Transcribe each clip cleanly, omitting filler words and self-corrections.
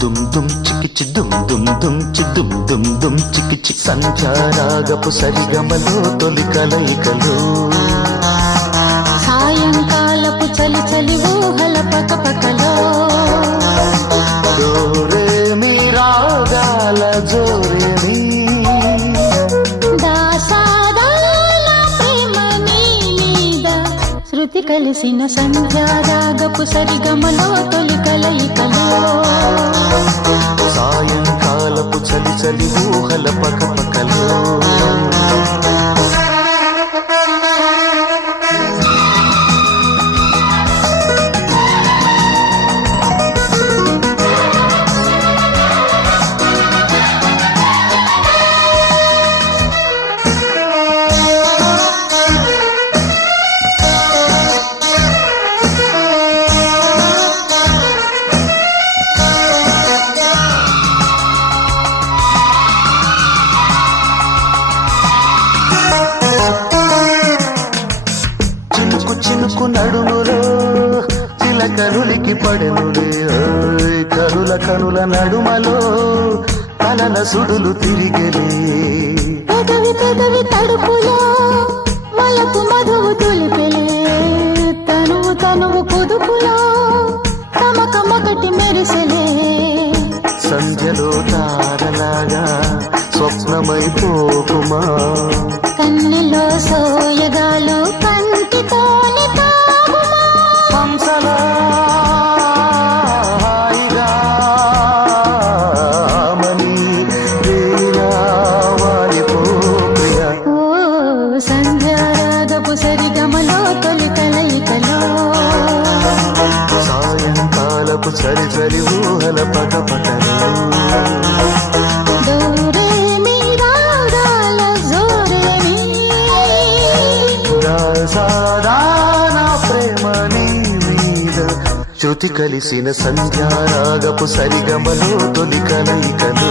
దుమ్ దుమ్ చికిచి దుమ్ దుమ్ దుమ్ చి దుమ్ దుమ్ దుమ్ చికిచి సంచారాగపు సరిగమలో తొలి కలయికలు సాయంకాలపు చలి చలి ఊహల పకపకలో డోరే మీ రాగాల జోరే మీ దాసాదాల ప్రేమ నీ మీద శృతి కలిసిన సంధ్యారాగపు సరిగమలో తొలి కలయికలో సాయంకాలపు చలి చలి ఊహల పకపకలో చినుకు నడుములో చిలకరులికి పడెనులే కరుల కనుల నడుమలో తలల సుడులు తిరిగెలే పెదవి పెదవి తడుపులో మలకు మధువు తులిపెలే తనువు తనువు కుదుపులో తమకమొకటి మెరిసెలే సంధ్యలో తారలాగా స్వప్నమైపోకుమా కన్నెలో సోయగాలు కంటితోని తాగుమా హంసలా హాయిగా మని ప్రియా వాలిపో ప్రియా ఓ సంధ్యారాగపు సరిగమలో తొలి కలయికలో సాయంకాలపు చలి చలి ఊహల పకపకలో దూరే నీ రాగాల జోరే నీ సాదానా ప్రేమ నీ మీద శృతి కలిసిన సంధ్యారాగపు సరిగమలో తొలి కలయికలు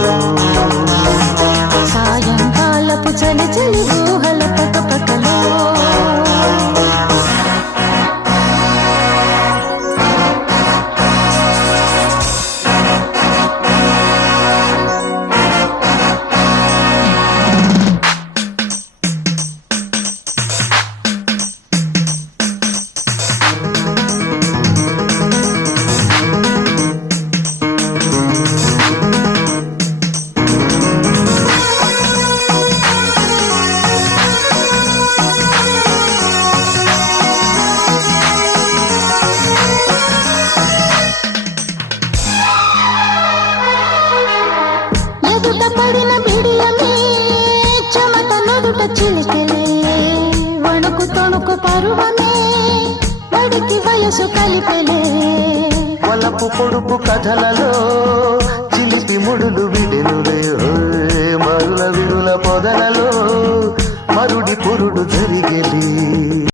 సాయంకాలపు చలి చలి ఊహల పకపకలో ఎదుట పడిన బిడియమే చెమట నదుట చిలికెలే వణుకు తొణుకు పరువమే వడికి వయసు కలిపెలే వలపు పొడుపు కథలలో